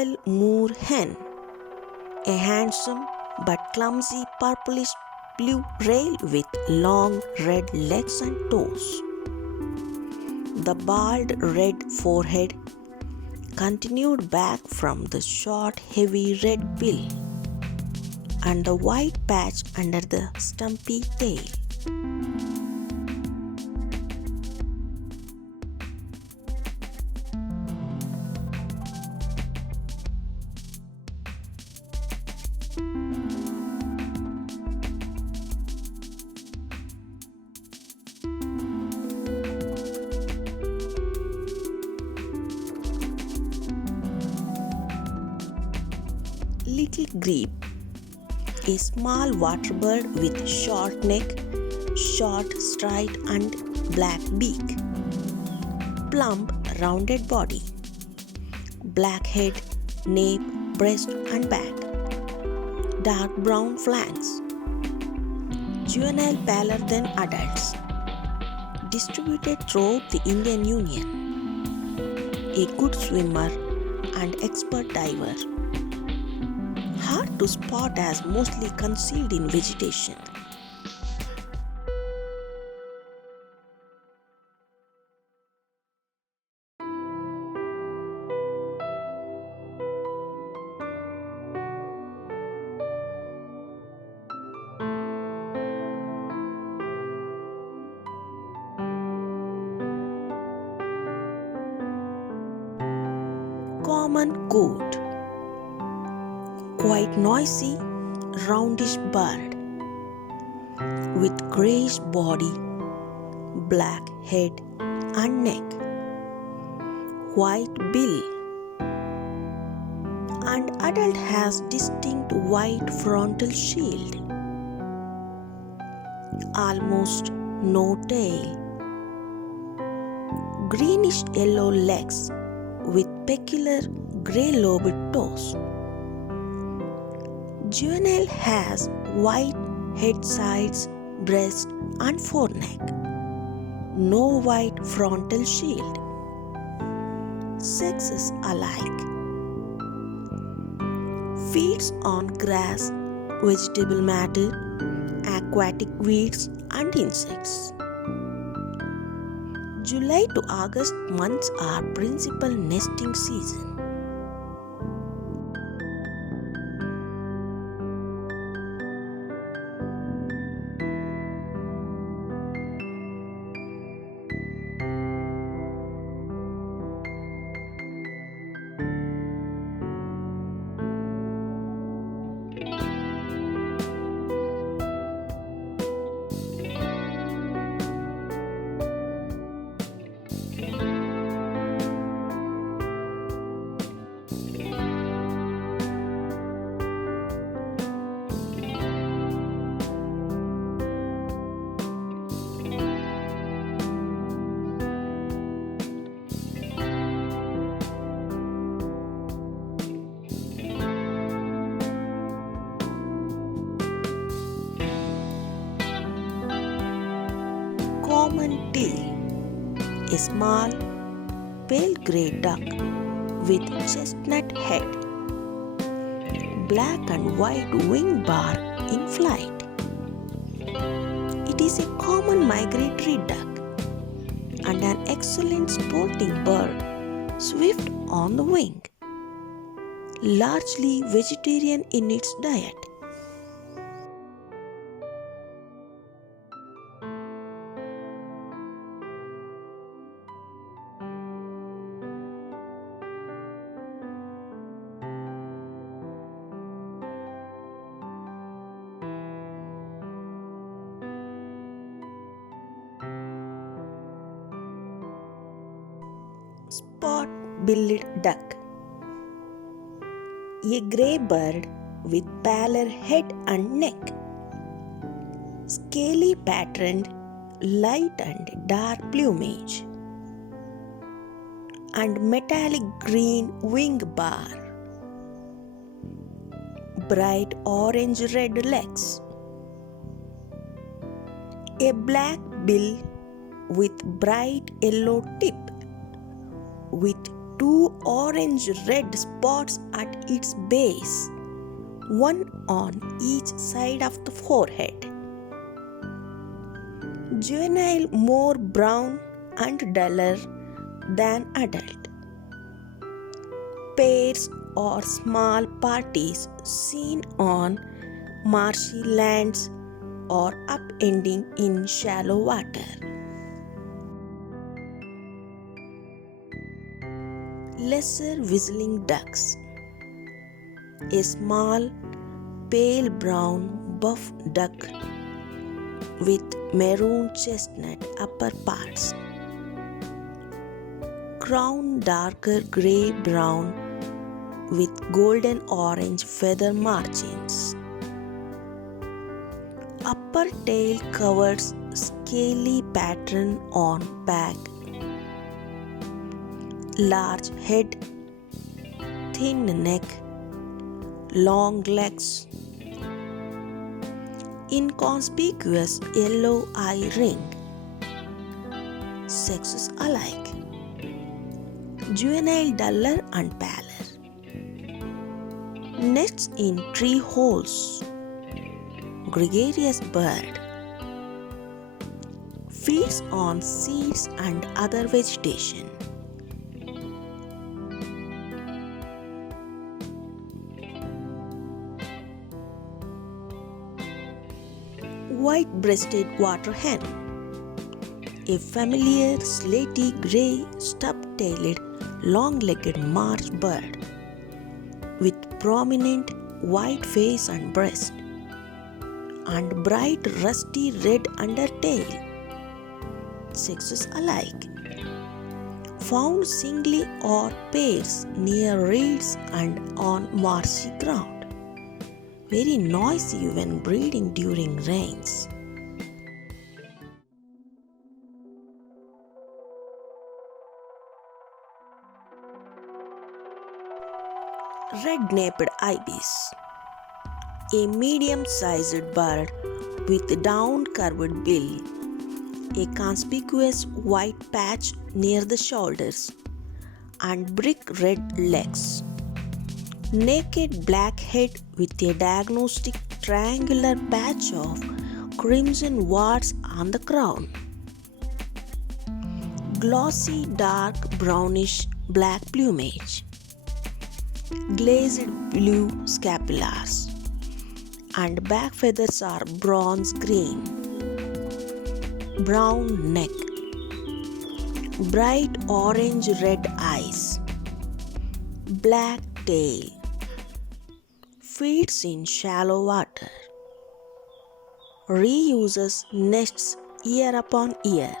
Royal Moor Hen, a handsome but clumsy purplish blue rail with long red legs and toes. The bald red forehead continued back from the short heavy red bill and the white patch under the stumpy tail. Little grebe, a small water bird with short neck, short straight and black beak, plump rounded body, black head, nape, breast and back, dark brown flanks, juvenile paler than adults, distributed throughout the Indian Union, a good swimmer and expert diver. Hard to spot as mostly concealed in vegetation. Common goat, quite noisy, roundish bird with greyish body, black head and neck, white bill, and adult has distinct white frontal shield, almost no tail, greenish yellow legs with peculiar grey-lobed toes. Juvenile has white head sides, breast and foreneck. No white frontal shield. Sexes alike. Feeds on grass, vegetable matter, aquatic weeds and insects. July to August months are principal nesting season. Common teal, a small pale grey duck with chestnut head, black and white wing bar in flight. It is a common migratory duck and an excellent sporting bird, swift on the wing, largely vegetarian in its diet. Spot-billed duck, a grey bird with paler head and neck, scaly patterned, light and dark plumage, and metallic green wing bar, bright orange-red legs, a black bill with bright yellow tip, with two orange-red spots at its base, one on each side of the forehead. Juvenile more brown and duller than adult. Pairs or small parties seen on marshy lands or upending in shallow water. Lesser whistling ducks. A small, pale brown buff duck with maroon chestnut upper parts. Crown darker grey brown with golden orange feather margins. Upper tail covers scaly pattern on back. Large head, thin neck, long legs. Inconspicuous yellow eye ring. Sexes alike. Juvenile duller and paler. Nests in tree holes. Gregarious bird. Feeds on seeds and other vegetation. White-breasted water hen. A familiar slaty grey stub-tailed long-legged marsh bird with prominent white face and breast and bright rusty red undertail. Sexes alike. Found singly or pairs near reeds and on marshy ground. Very noisy when breeding during rains. Red-naped ibis. A medium-sized bird with down-curved bill. A conspicuous white patch near the shoulders and brick red legs. Naked black head with a diagnostic triangular patch of crimson warts on the crown. Glossy dark brownish black plumage. Glazed blue scapulars and back feathers are bronze green. Brown neck. Bright orange red eyes. Black tail. Feeds in shallow water. Reuses nests year upon year.